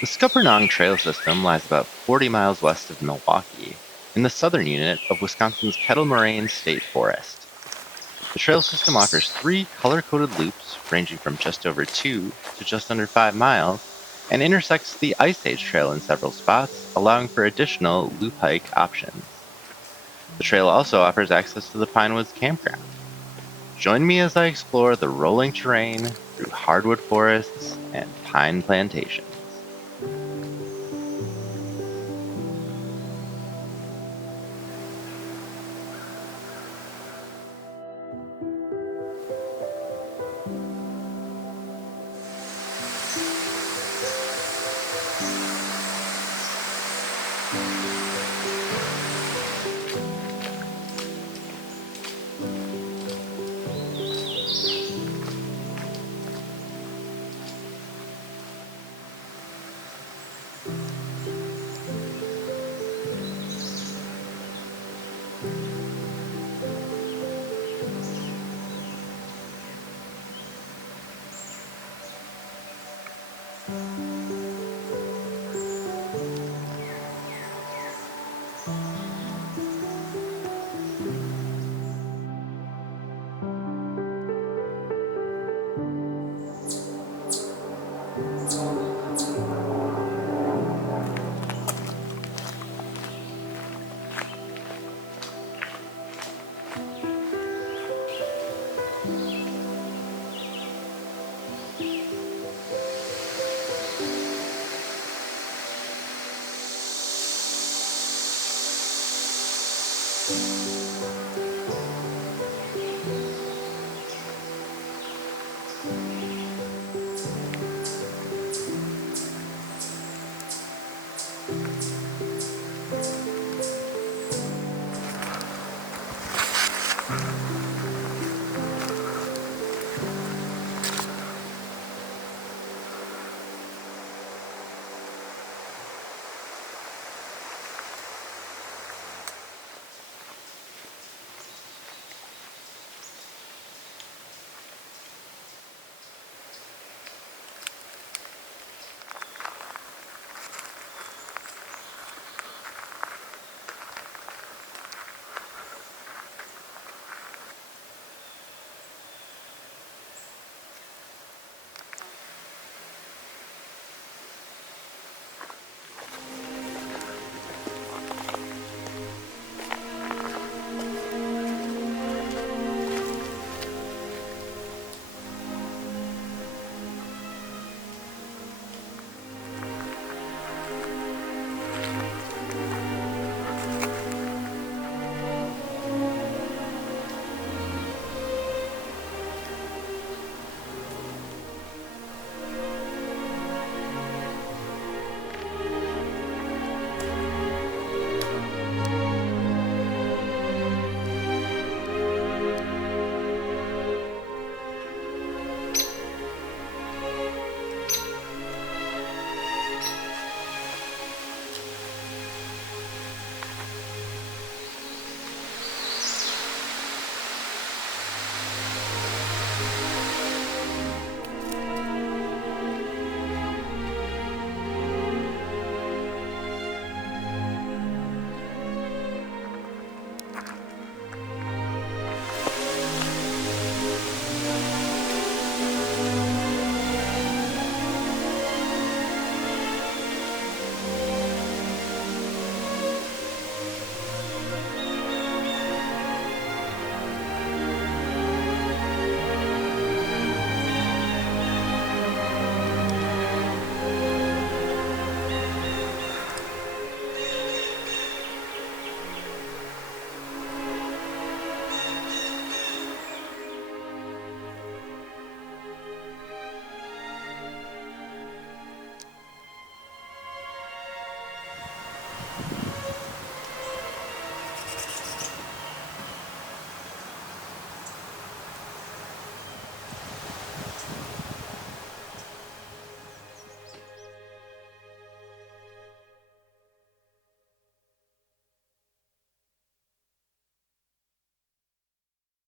The Scuppernong Trail System lies about 40 miles west of Milwaukee, in the southern unit of Wisconsin's Kettle Moraine State Forest. The trail system offers three color-coded loops ranging from just over 2 to just under 5 miles, and intersects the Ice Age Trail in several spots, allowing for additional loop hike options. The trail also offers access to the Pinewoods Campground. Join me as I explore the rolling terrain through hardwood forests and pine plantations.